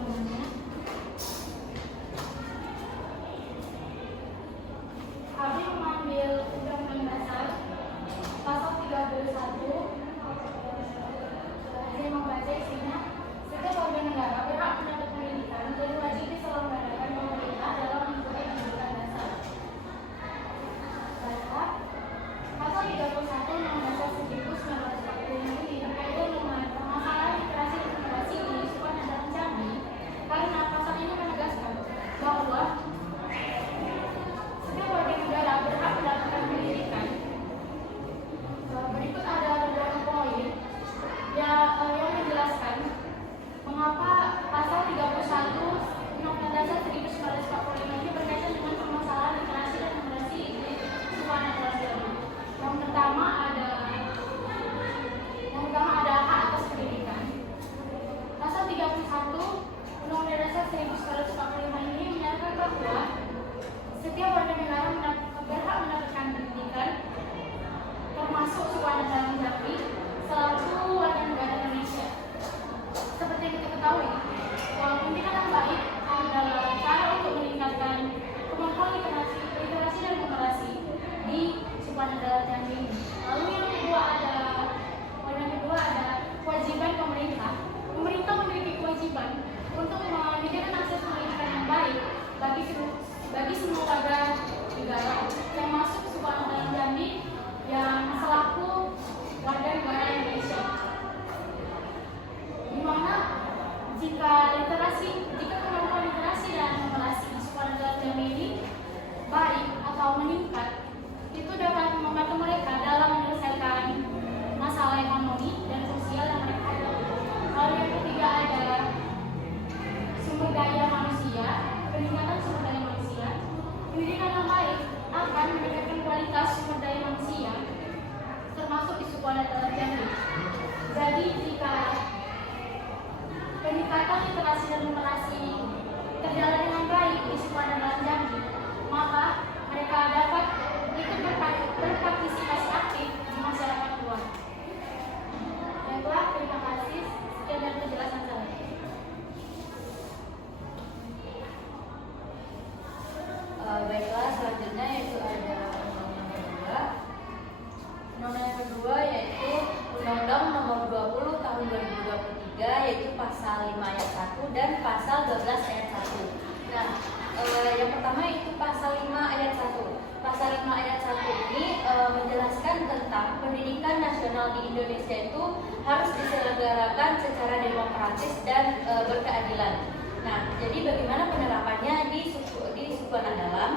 undang-undangnya. Kami mengambil Undang-Undang Dasar pasal 31. Saya membaca isinya. Setiap warga negara berhak mendapat pendidikan dan wajib diselenggarakan pemerintah dalam mengikuti pendidikan dasar. Baiklah, pasal 31 Undang-Undang Dasar 1945 ini berkaitan dengan permasalahan literasi dan numerasi di Sekolah Dalam Jambi, karena pasal ini menegaskan bahwa setiap warga negara berhak mendapatkan pendidikan. Berikut ada beberapa poin yang menjelaskan mengapa pasal 31 Undang-Undang Dasar 1945 ini berkaitan dengan permasalahan literasi dan numerasi di Sekolah Dalam Jambi. Yang pertama ada hak atas pendidikan. Pasal 31 Undang-Undang Dasar 1945 ini menyatakan bahwa setiap warga negara berhak mendapatkan pendidikan, termasuk sekolah dalam Jambi, selaku warga negara Indonesia. Seperti yang kita ketahui, pendidikan yang baik adalah cara untuk meningkatkan kemampuan literasi dan numerasi di sekolah dalam Jambi. Lalu yang kedua ada kewajiban pemerintah. Pemerintah memiliki kewajiban untuk menyediakan akses pendidikan yang baik bagi semua warga negara, termasuk sekolah dalam Jambi yang selaku warga negara Indonesia. Di mana jika kemampuan literasi dan numerasi di sekolah dalam Jambi ini baik atau meningkat, itu dapat membantu mereka dalam menyelesaikan masalah ekonomi dan sosial yang mereka hadapi. Lalu yang ketiga ada sumber daya manusia, peningkatan sumber daya manusia. Pendidikan yang baik akan meningkatkan kualitas sumber daya manusia, termasuk di sekolah dalam Jambi. Jadi jika peningkatan literasi dan numerasi terjalan dengan baik di sekolah dalam Jambi, maka mereka dapat ikut berpartisipasi aktif di masyarakat luas. Baiklah, terima kasih. Sekian dari penjelasan saya. Baiklah, selanjutnya yaitu ada undang-undang yang kedua yaitu Undang-Undang Nomor 20 Tahun 2023, yaitu pasal 5 ayat 1 dan pasal 12 ayat 1. Nah, yang pertama itu pasal 5 ayat 1. Pasal 5 ayat 1 ini menjelaskan tentang pendidikan nasional di Indonesia itu harus diselenggarakan secara demokratis dan berkeadilan. Nah, jadi bagaimana penerapannya di suku anak dalam?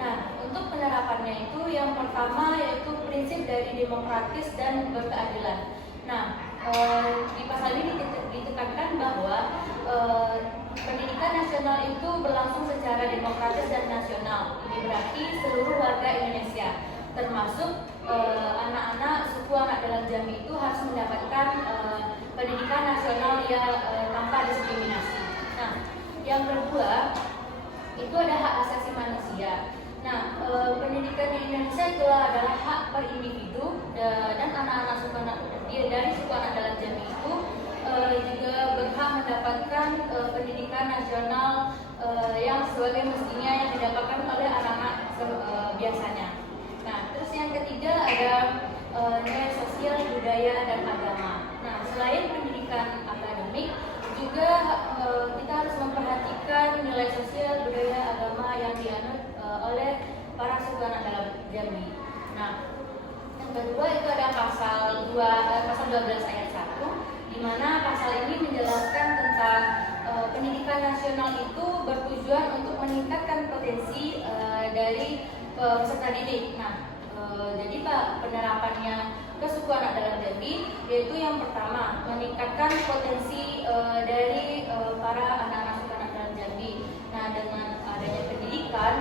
Nah, untuk penerapannya itu yang pertama yaitu prinsip dari demokratis dan berkeadilan. Nah, di pasal ini ditekankan bahwa pendidikan nasional itu berlangsung secara demokratis dan nasional. Ini berarti seluruh warga Indonesia, termasuk anak-anak suku anak dalam Jambi itu harus mendapatkan pendidikan nasional yang tanpa diskriminasi. Nah, yang kedua itu ada hak asasi manusia. Nah, pendidikan di Indonesia itu adalah hak per individu dan anak-anak dari suku anak dalam Jambi itu juga berhak mendapatkan pendidikan nasional yang sebagai mestinya yang didapatkan oleh anak-anak biasanya. Nah, terus yang ketiga ada nilai sosial, budaya, dan agama. Nah, selain pendidikan akademik, juga kita harus memperhatikan nilai sosial, budaya, agama yang dianut oleh para suku anak dalam Jambi. Nah, yang kedua itu ada pasal 12 ayat 1, di mana pasal ini menjelaskan tentang pendidikan nasional itu bertujuan untuk meningkatkan potensi dari peserta didik. Nah, jadi Pak, penerapannya ke suku anak dalam Jambi yaitu yang pertama meningkatkan potensi dari para anak-anak suku anak dalam Jambi. Nah, dengan adanya pendidikan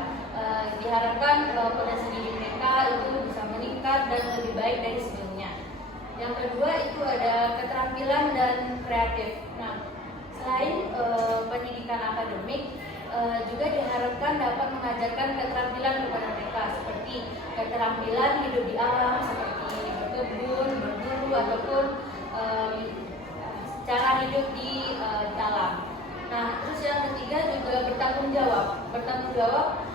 diharapkan potensi didik mereka itu bisa meningkat dan lebih baik dari sebelumnya. Yang kedua itu ada keterampilan dan kreatif. Nah, selain pendidikan akademik, juga diharapkan dapat mengajarkan keterampilan kepada mereka seperti keterampilan hidup di alam seperti berkebun, berburu ataupun cara hidup di alam. Nah, terus jawab,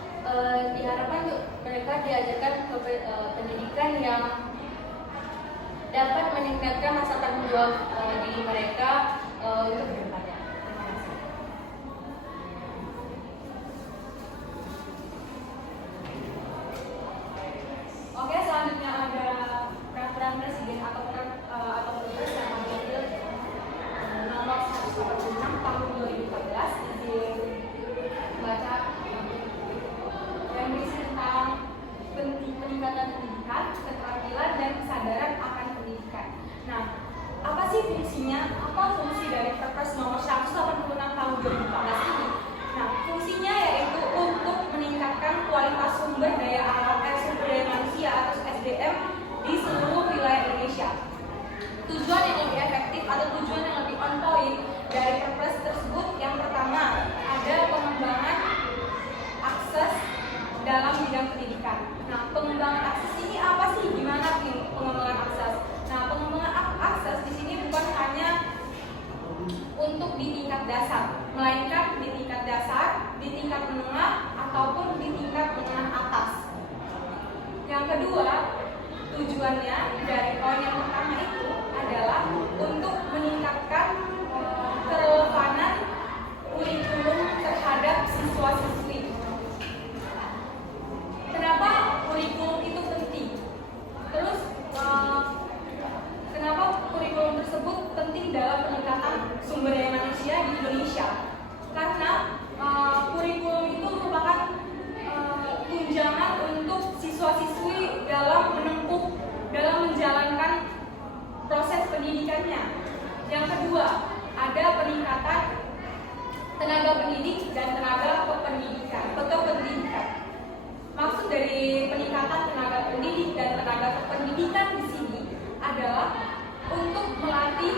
diharapkan mereka diajarkan ke pendidikan yang dapat meningkatkan rasa tanggung jawab diri mereka untuk kedepannya. Terima kasih. Oke, selanjutnya ada peraturan presiden atau perpres yang mengambil nomor 186 tahun 2014, izin baca, yang berisi tentang peningkatan pendidikan, keterampilan dan kesadaran akan pendidikan. Nah, apa sih fungsinya? Apa fungsi dari perpres nomor 186 tahun 2014 ini? Nah, fungsinya yaitu untuk meningkatkan kualitas sumber daya manusia atau SDM di seluruh wilayah Indonesia. Tujuan yang lebih efektif atau tujuan yang lebih on point dari perpres tersebut, yang pertama ada pengembangan akses dalam bidang pendidikan. Nah, pengembangan akses ini apa sih? Gimana nih pengembangan akses? Nah, pengembangan akses di sini bukan hanya untuk di tingkat dasar, melainkan di tingkat dasar, di tingkat menengah, ataupun di tingkat menengah atas. Yang kedua, tujuannya dari poin yang pertama itu adalah untuk meningkatkan kerelevanan kurikulum terhadap siswa-siswi. Kenapa kurikulum itu penting? Terus kenapa kurikulum tersebut penting dalam peningkatan sumber daya manusia di Indonesia? Karena kurikulum itu merupakan tunjangan untuk siswa-siswi dalam menjalankan proses pendidikannya. Yang kedua, ada peningkatan tenaga pendidik dan tenaga kependidikan. Maksud dari peningkatan tenaga pendidik dan tenaga kependidikan di sini adalah untuk melatih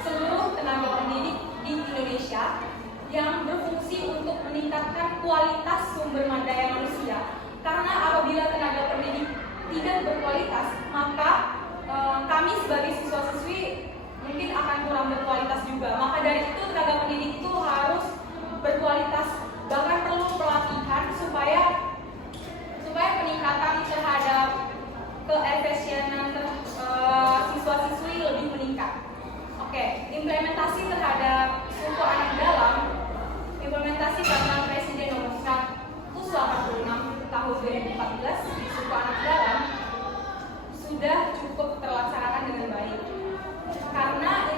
seluruh tenaga pendidik di Indonesia yang berfungsi untuk meningkatkan kualitas sumber daya manusia. Karena apabila tenaga pendidik tidak berkualitas, maka kami sebagai siswa-siswi mungkin akan kurang berkualitas juga. Maka dari itu tenaga pendidik itu harus berkualitas, bahkan perlu pelatihan supaya peningkatan terhadap keefisienan siswa-siswi lebih meningkat. Oke, implementasi terhadap suku anak dalam, implementasi peraturan presiden nomor 186 tahun 2014 di suku anak dalam sudah cukup terlaksanakan dengan baik. Karena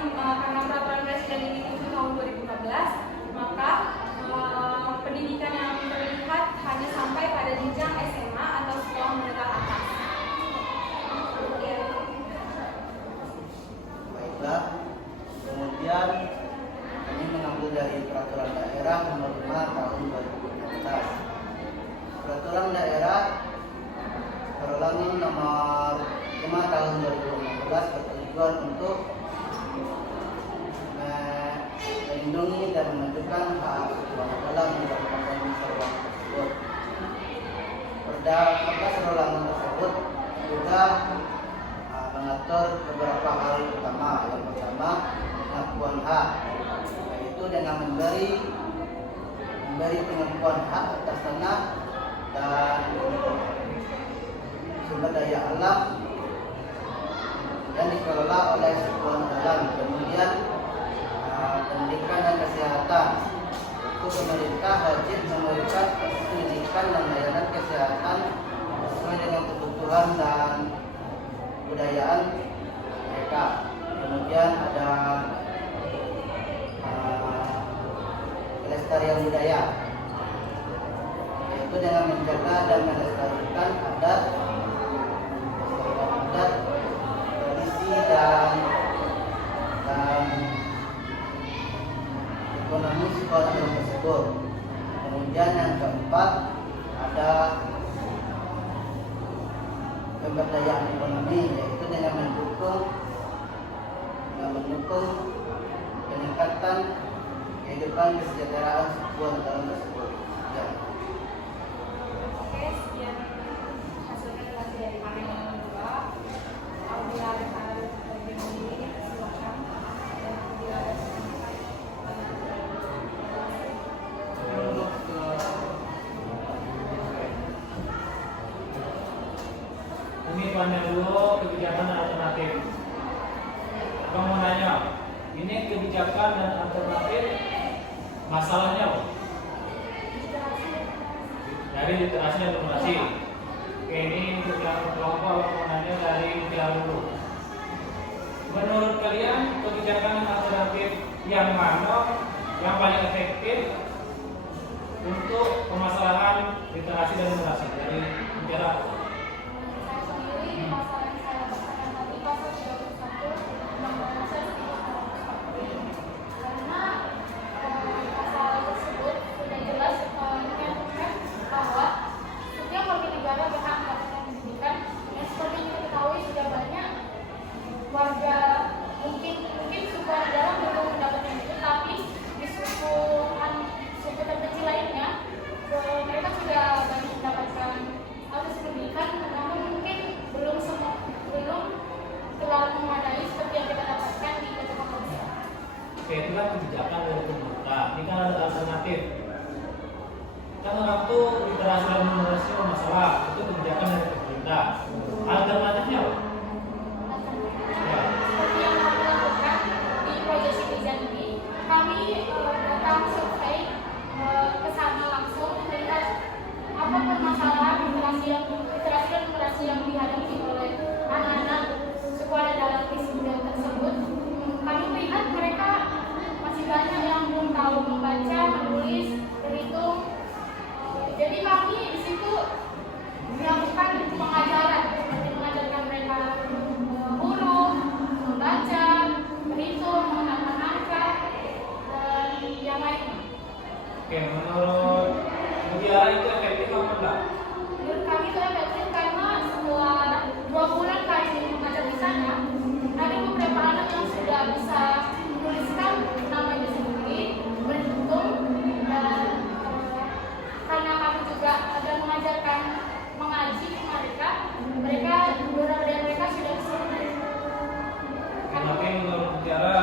peraturan presiden ini tahun 2014, maka pendidikan yang terlihat hanya sampai pada jenjang SMA atau sekolah menengah atas. Baiklah, kemudian kami mengambil dari peraturan daerah nomor 5 tahun 2016. Peraturan daerah Peraturan nomor 5 tahun 2016 bertujuan untuk melindungi dan menunjukkan hak anak dalam di Kabupaten Serang tersebut. Perda Serang tersebut juga mengatur beberapa hal utama. Yang pertama, pengakuan hak, yaitu dengan memberi pengakuan hak atas tanah dan sumber daya alam yang dikelola oleh suku dalam. Kemudian pendidikan dan kesehatan, itu pemerintah wajib memberikan pendidikan dan layanan kesehatan sesuai dengan kebutuhan dan budayaan mereka. Kemudian ada pelestarian budaya, yaitu dengan menjaga dan melestarikan adat, tradisi dan ekonomi sekolah tersebut. Kemudian yang keempat ada pemberdayaan ekonomi, yaitu dengan mendukung peningkatan kehidupan kesejahteraan suku dalam tersebut. Ya. Oke, sekian hasil presentasi dari panel yang kedua. Apabila ada hal yang ini, silakan. Dan apabila ada Ivannya dulu kebijakan dan alternatif. Abang mau nanya, ini kebijakan dan alternatif masalahnya apa? Dari literasi dan numerasi. Oke, ini untuk yang kelompok abang mau nanya dari Mutiara dulu. Menurut kalian kebijakan dan alternatif yang mana yang paling efektif untuk permasalahan literasi dan numerasi dari Mutiara? Saya sendiri masalah yang saya rasakan tadi pasal 31 Undang-Undang Dasar 1945. Karena pasal tersebut sudah jelas menyatakan bahwa setiap warga negara berhak mendapatkan pendidikan, dan seperti yang kita ketahui sudah banyak warga mungkin suku di dalam belum mendapatkan itu, tapi di suku terkecil lainnya mereka sudah banyak mendapatkan akses pendidikan, namun mungkin belum terlalu memadai seperti yang kita dapatkan di kota-kota besar. Oke, itu kan kebijakan dari pemerintah. Ini kan ada alternatif. Kan orang tuh literasi dan numerasi bermasalah, itu kebijakan dari pemerintah. Alternatifnya apa? Ya. Seperti yang kami lakukan di proyek Citizen ini, kami datang survei ke sana langsung melihat apa permasalahan literasi dan numerasi yang dihadapi oleh anak-anak suku adat dalam Kristen tersebut. Kami melihat mereka masih banyak yang belum tahu membaca, menulis, berhitung. Jadi kami di situ melakukan pengajaran, seperti mengajarkan mereka huruf, membaca, berhitung, mengenalkan angka, dan yang lainnya. Oke, menurut Mutiara itu efektif apa enggak? Menurut kami itu efektif karena setelah 2 bulan kami mengajar di sana, ada beberapa anak yang sudah bisa menuliskan namanya sendiri, berhitung, dan karena kami juga ada mengajarkan mengaji mereka beberapa dari mereka sudah bisa menulis. Oke, menurut Mutiara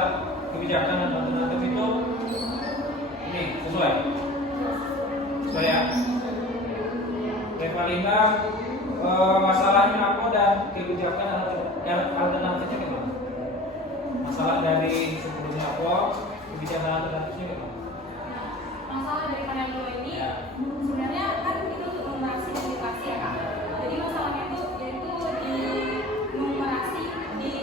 kebijakan dan alternatif itu ini sesuai ya. Oke, paling enggak masalahnya apa dan kebijakan alternatifnya gimana? Masalah dari sebelumnya apa, kebijakan alternatifnya gimana? Masalah dari panel 2 ini sebenarnya kan itu untuk numerasi dan literasi ya kak. Jadi masalahnya itu yaitu di numerasi, di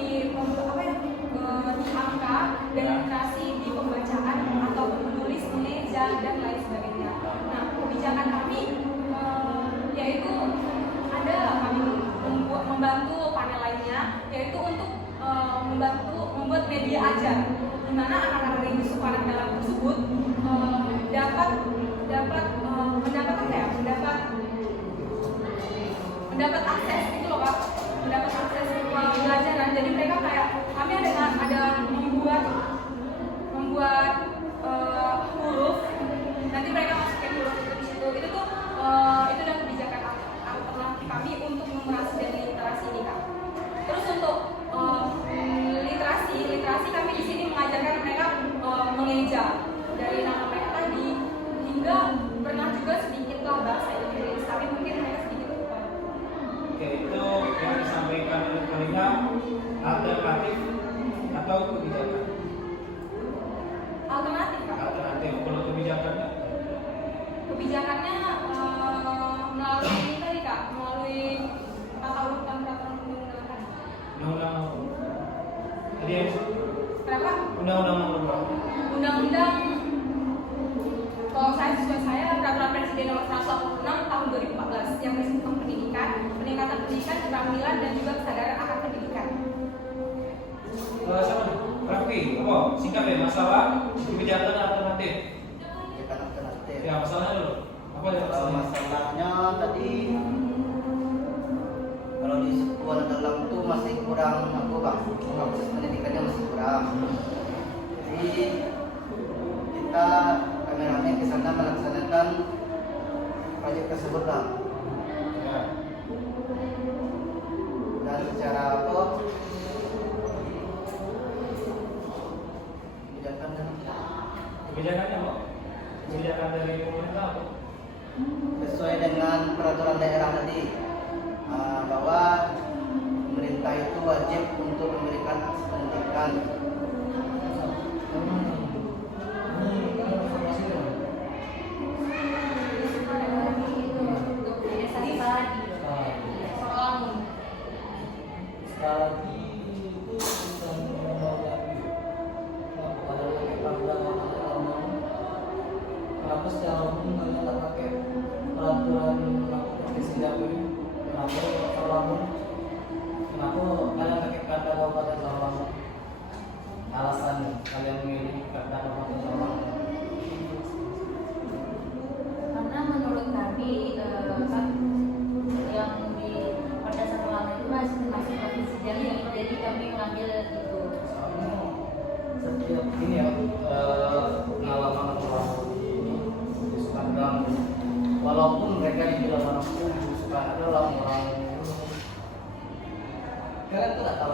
angka, dan literasi di pembacaan atau menulis, meneja dan lain sebagainya. Nah, kebijakan kami yaitu ada kami membantu panel lainnya, yaitu untuk membantu membuat media ajar, di mana anak-anak dari suku anak dalam tersebut mendapat akses gitu loh kak, mendapat akses pembelajaran. Jadi mereka kayak kami ada membuat huruf, nanti mereka masukin huruf itu di situ. Itu tuh itu adalah kebijakan alternatif kami untuk numerasi dan literasi ini kak. Terus untuk literasi kami di sini mengajarkan mereka mengeja dari nama mereka tadi, hingga pernah juga sedikit lah bahasa Inggris, tapi mungkin mereka sedikit lupa. Oke, itu yang disampaikan oleh Kalina alternatif atau kebijakan? Alternatif kak. Alternatif. Kalau kebijakannya? Kebijakannya melalui ini tadi kak, melalui tata urutan peraturan undang-undangan. Undang-undang. Jadi yang Kenapa? undang-undang nomor berapa? Undang-undang, kalau saya peraturan presiden nomor 186 tahun 2014 yang berisi tentang pendidikan, peningkatan pendidikan, keterampilan dan juga kesadaran akan pendidikan. Sama nih, Raffi, apa? Singkat ya, masalah kebijakan alternatif. Kebijakan alternatif. Ya, masalahnya dulu. Apa ya masalahnya? Masalahnya tadi kalau di sekolah dalam tuh masih kurang akses pendidikannya masih kurang. Jadi kami ke sana melaksanakan proyek tersebut lah. Ya. Dan secara apa? Kebijakannya apa? Kebijakan dari pemerintah apa? Sesuai dengan peraturan daerah tadi, bahwa pemerintah itu wajib untuk memberikan akses pendidikan. Untuk desa Saladi. Soal Sekali itu bukan menanggapi. Kenapa ada pakai peraturan kenapa secara umum kalian tak pakai peraturan provinsi Jambi? Kenapa Sarawak? Kenapa kalian pakai kata Kabupaten Sarawak? Alasan kalian memilih kata Kabupaten Sarawak? Karena menurut kami yang di pada Sarawak itu masih provinsi Jambi, jadi kami mengambil itu. Soalnya setiap ini ya pengalaman orang di Sukandang, walaupun mereka dibilang orang suka ada orang-orang kalian tuh nggak tahu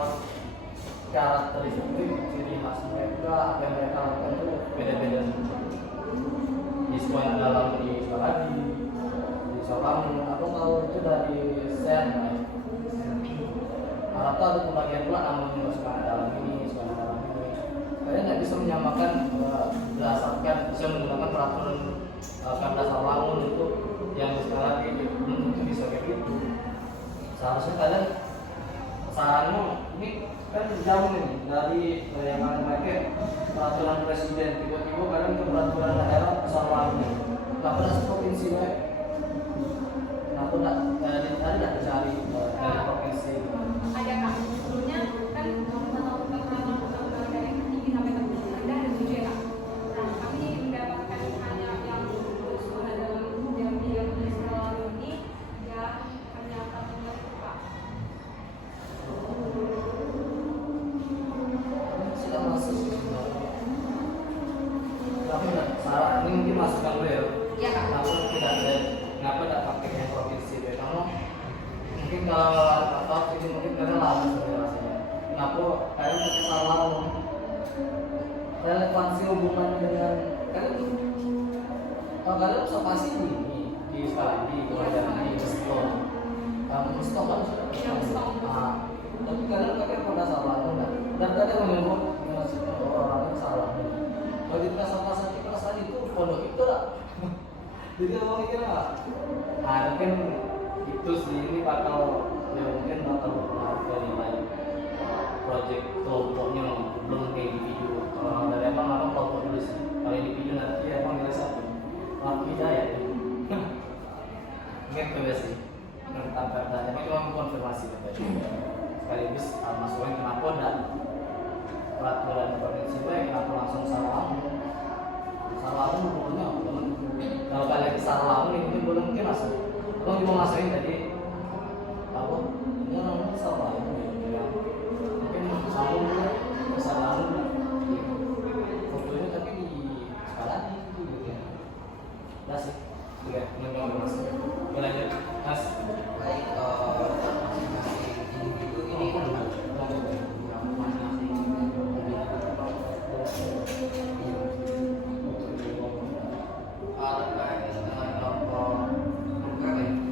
karakteristik ciri khas mereka, apa yang mereka lakukan itu beda-beda. Di sekolah dalam di Saladi, di Sawangan, aku tahu itu dari Sen. Atau ada pembagian pula namanya sekolah dalam ini, sekolah dalam ini. Kalian nggak bisa menyamakan berdasarkan bisa menggunakan peraturan Perda Sawangan itu yang sekarang ini belum tentu bisa kayak gitu. Seharusnya kalian saranmu ini kan jauh nih dari yang kalian pakai peraturan presiden, tiba-tiba kalian ke peraturan daerah Sawangan. Kenapa tidak provinsi baik? Kenapa tidak dicari dari provinsi? Ada kak, sebelumnya kan menurut pengalaman dari tinggi sampai rendah ada 7 ya kak. Nah kami mendapatkan hanya yang sekolah dalam Jambi yang di Sarawak ini ya hanya 14 kak. Sudah masuk tapi nggak salah, ini mungkin masukan gue ya. Iya kak. Kenapa tidak pakai yang provinsi deh? Kamu mungkin kalau atau ini mungkin kalian lama sebenarnya rasanya. Kenapa kalian pakai salah? Relevansi hubungan dengan kalian? Kalau kalian pasti di sekolah di Mestok, Mestok kan sudah. Tapi kalian pakai pada salah enggak? Dan kalian menyebut orang salah. Kalau di kelas kelas itu pondok itu lah. Jadi orang mikir nggak? Mungkin itu sih ini bakal mungkin bakal berpengaruh ke nilai project kelompoknya belum kayak individu. Kalau dari apa malah kelompok dulu sih. Kalau individu nanti emang nilai satu. Malah hidayah ya. Gitu ya sih. Tentang perda, tapi cuma konfirmasi saja. Sekaligus masukin kenapa dan peraturan provinsi baik kenapa langsung salah pokoknya kalau kalian salah ini mungkin belum mungkin masuk kalau mau masukin tadi apa ini orang salah mungkin salah kesalahan fotonya tapi di sekolah itu gitu ya udah sih ya nggak masuk lanjut mas Baik, masing-masing individu ini kan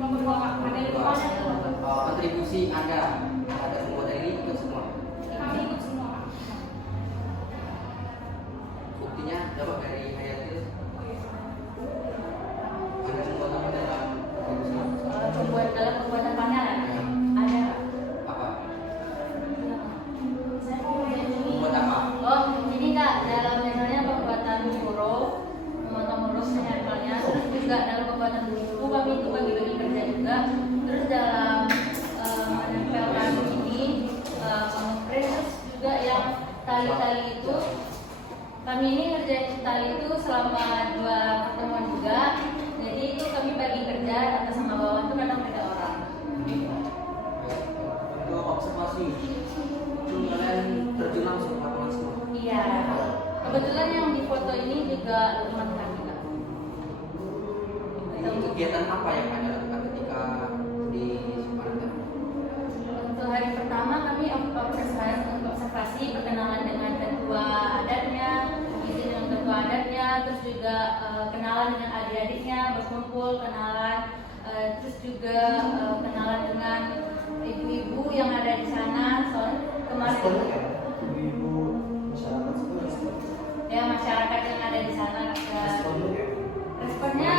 nomor 2 kak, ada yang lupa kontribusi Anda terhadap pembuatan ini ikut semua. kami ikut semua kak. Buktinya dapat dari Hayatil. Oh, iya. Anda membuat apa dalam Dalam pembuatan panel ya? Ada kak. apa? Saya mau ini. Membuat apa? Oh, ini kak dalam misalnya pembuatan huruf, memotong huruf menyarkalnya, terus juga dalam pembuatan buku kami itu bagi-bagi kerja juga. Terus dalam menempelkan ini, mengeprint terus juga yang tali-tali itu kami ini ngerjain tali itu selama 2 pertemuan juga. Jadi itu kami bagi kerja atas sama bawah itu kadang beda orang. Untuk observasi, itu kalian terjun langsung ke lapangan semua. Iya. Kebetulan yang di foto ini juga teman kami kak. Ini kegiatan apa yang Anda lakukan ketika di Sumatera? Untuk hari pertama kami observasi perkenalan dengan ketua adatnya, izin dengan ketua adatnya, terus juga kenalan dengan adik-adiknya, berkumpul, kenalan, terus juga kenalan dengan ibu-ibu yang ada di sana. Soalnya kemarin ibu-ibu masyarakat semua ya masyarakat yang ada di sana respon dulu ya. responnya